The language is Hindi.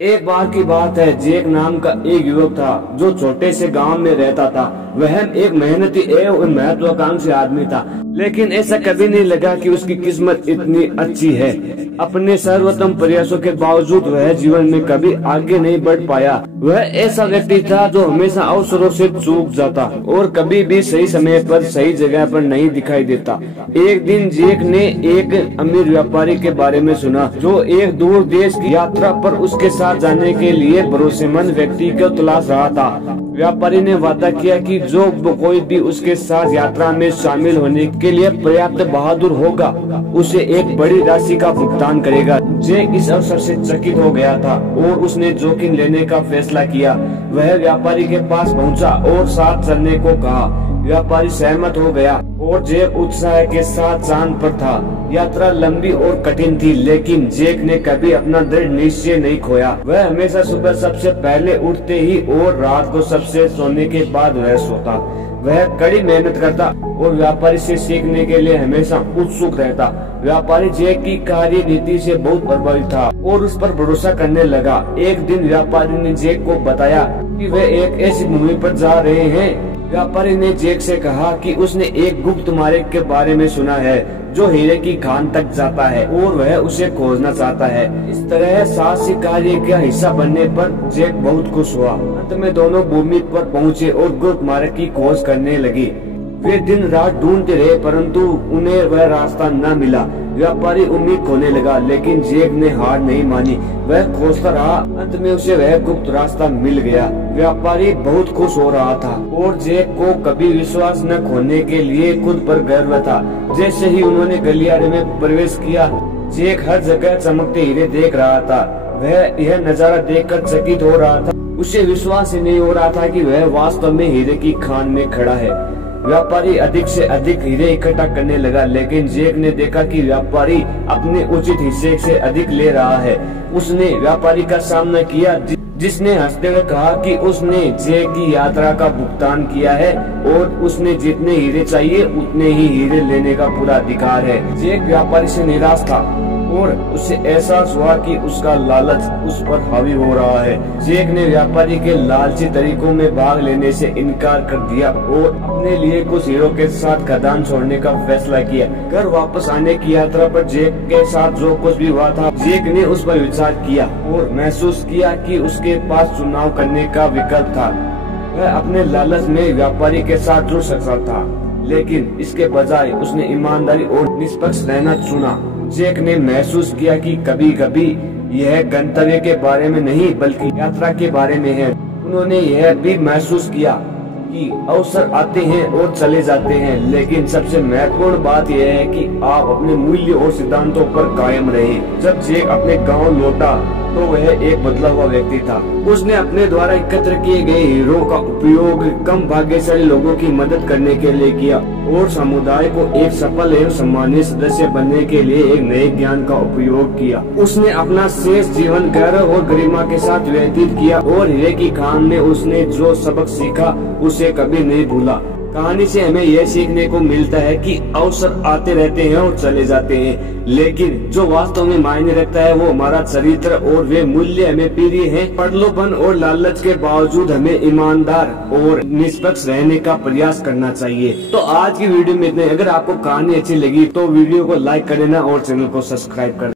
एक बार की बात है, जैक नाम का एक युवक था जो छोटे से गांव में रहता था। वह एक मेहनती एवं महत्वाकांक्षी आदमी था, लेकिन ऐसा कभी नहीं लगा कि उसकी किस्मत इतनी अच्छी है। अपने सर्वोत्तम प्रयासों के बावजूद वह जीवन में कभी आगे नहीं बढ़ पाया। वह ऐसा व्यक्ति था जो हमेशा अवसरों से चूक जाता और कभी भी सही समय पर सही जगह पर नहीं दिखाई देता। एक दिन जैक ने एक अमीर व्यापारी के बारे में सुना जो एक दूर देश की यात्रा पर उसके साथ जाने के लिए भरोसेमंद व्यक्ति को तलाश रहा था। व्यापारी ने वादा किया कि जो कोई भी उसके साथ यात्रा में शामिल होने के लिए पर्याप्त बहादुर होगा, उसे एक बड़ी राशि का भुगतान करेगा। जैक इस अवसर से चकित हो गया था और उसने जोखिम लेने का फैसला किया। वह व्यापारी के पास पहुंचा और साथ चलने को कहा। व्यापारी सहमत हो गया और जैक उत्साह के साथ चांद पर था। यात्रा लंबी और कठिन थी, लेकिन जैक ने कभी अपना दृढ़ निश्चय नहीं खोया। वह हमेशा सुबह सबसे पहले उठते ही और रात को सबसे सोने के बाद वह सोता। वह कड़ी मेहनत करता और व्यापारी से सीखने के लिए हमेशा उत्सुक रहता। व्यापारी जैक की कार्य नीति से बहुत प्रभावित था और उस पर भरोसा करने लगा। एक दिन व्यापारी ने जैक को बताया कि वे एक ऐसी भूमि पर जा रहे हैं। व्यापारी ने जैक से कहा कि उसने एक गुप्त मार्ग के बारे में सुना है जो हीरे की खान तक जाता है और वह उसे खोजना चाहता है। इस तरह साहसी कार्य का हिस्सा बनने पर जैक बहुत खुश हुआ। अंत में दोनों भूमि पर पहुंचे और गुप्त मार्ग की खोज करने लगे। वे दिन रात ढूंढते रहे, परंतु उन्हें वह रास्ता न मिला। व्यापारी उम्मीद खोने लगा, लेकिन जैक ने हार नहीं मानी। वह खोजता रहा। अंत में उसे वह गुप्त रास्ता मिल गया। व्यापारी बहुत खुश हो रहा था और जैक को कभी विश्वास न खोने के लिए खुद पर गर्व था। जैसे ही उन्होंने गलियारे में प्रवेश किया, जैक हर जगह चमकते हीरे देख रहा था। वह यह नजारा देखकर चकित हो रहा था। उसे विश्वास ही नहीं हो रहा था कि वह वास्तव में हीरे की खान में खड़ा है। व्यापारी अधिक से अधिक हीरे इकट्ठा करने लगा, लेकिन जैक ने देखा कि व्यापारी अपने उचित हिस्से से अधिक ले रहा है। उसने व्यापारी का सामना किया, जिसने हंसते हुए कहा कि उसने जैक की यात्रा का भुगतान किया है और उसने जितने हीरे चाहिए उतने ही हीरे लेने का पूरा अधिकार है। जैक व्यापारी से निराश था और उसे एहसास हुआ कि उसका लालच उस पर हावी हो रहा है। जैक ने व्यापारी के लालची तरीकों में भाग लेने से इनकार कर दिया और अपने लिए कुछ हीरों के साथ खदान छोड़ने का फैसला किया। घर वापस आने की यात्रा पर जैक के साथ जो कुछ भी हुआ था, जैक ने उस पर विचार किया और महसूस किया कि उसके पास चुनाव करने का विकल्प था। वह अपने लालच में व्यापारी के साथ जुड़ सकता था, लेकिन इसके बजाय उसने ईमानदारी और निष्पक्ष रहना चुना। जैक ने महसूस किया कि कभी कभी यह गंतव्य के बारे में नहीं बल्कि यात्रा के बारे में है। उन्होंने यह भी महसूस किया कि अवसर आते हैं और चले जाते हैं, लेकिन सबसे महत्वपूर्ण बात यह है कि आप अपने मूल्य और सिद्धांतों पर कायम रहे। जब जैक अपने गांव लौटा तो वह एक बदला हुआ व्यक्ति था। उसने अपने द्वारा एकत्र किए गए हीरों का उपयोग कम भाग्यशाली लोगों की मदद करने के लिए किया और समुदाय को एक सफल एवं सम्मानित सदस्य बनने के लिए एक नए ज्ञान का उपयोग किया। उसने अपना शेष जीवन गौरव और गरिमा के साथ व्यतीत किया और हीरे की खान में उसने जो सबक सीखा उसे कभी नहीं भूला। कहानी से हमें यह सीखने को मिलता है कि अवसर आते रहते हैं और चले जाते हैं, लेकिन जो वास्तव में मायने रखता है वो हमारा चरित्र और वे मूल्य हमें प्रिय हैं। प्रलोभन और लालच के बावजूद हमें ईमानदार और निष्पक्ष रहने का प्रयास करना चाहिए। तो आज की वीडियो में इतना। अगर आपको कहानी अच्छी लगी तो वीडियो को लाइक कर देना और चैनल को सब्सक्राइब कर